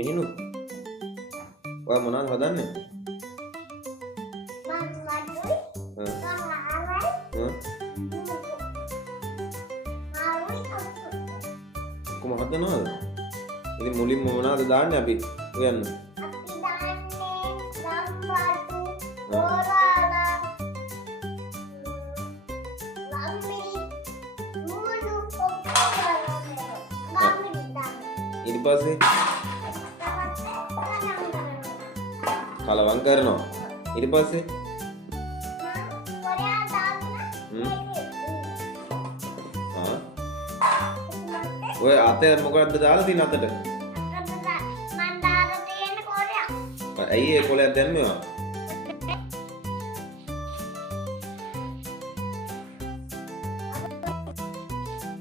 මිහිණු. ඔයා මොනවද හදන්නේ? කොහොම හදනවද? ඉතින් මුලින්ම මොනවද දාන්නේ අපි? කියන්න. අපි දාන්නේ ලම්බාටු, බෝරාලා, ලම්මිරි, මුළු ඔක්කොම ඊට පස්සේ කලවම් කරනවා. ඊට පස්සේ ඔය අතේ මොකක්ද දාලා තියෙන අතට? මන්දාර තියෙන කොරයක්. ඇයි ඒ කොලයක් දැම්මේවා?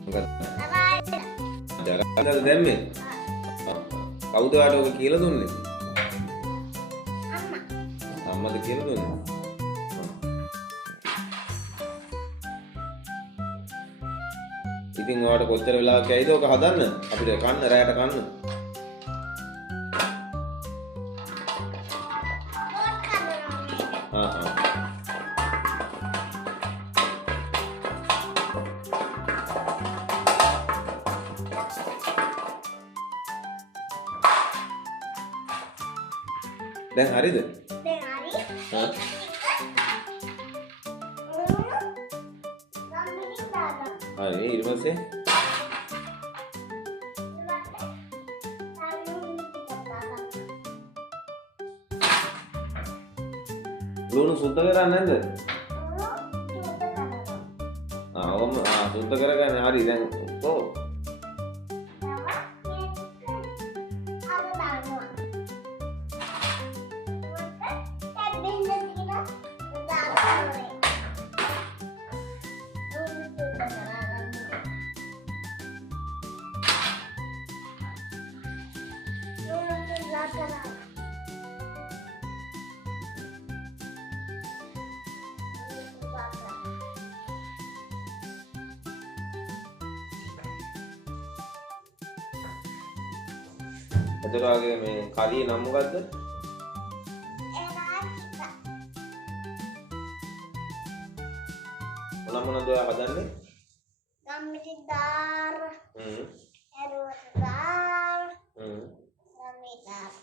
මොකද? දරාද දැම්මේ? කවුද ඔයාලට ඔක කියලා දුන්නේ? අම්මා. අම්මද කියලා දුන්නේ? ඉතින් ඔයාලට කොච්චර වෙලාවක් ඇයිද ඔක හදන්න? අපිට කන්න රැයට කන්න. දැන් හරිද? දැන් හරි. හරි ඊට පස්සේ ලුණු සුද්ධ කරන්නේ නැද්ද? ඔව් සුද්ධ කරගන්න හරි දැන් ඔව් එතකොටගේ මේ කරිය නම මොකද්ද? මොනද ඔයා හදන්නේ? ගම්මිරි දාර. එරුවට දාර. ගම්මිරි දාර.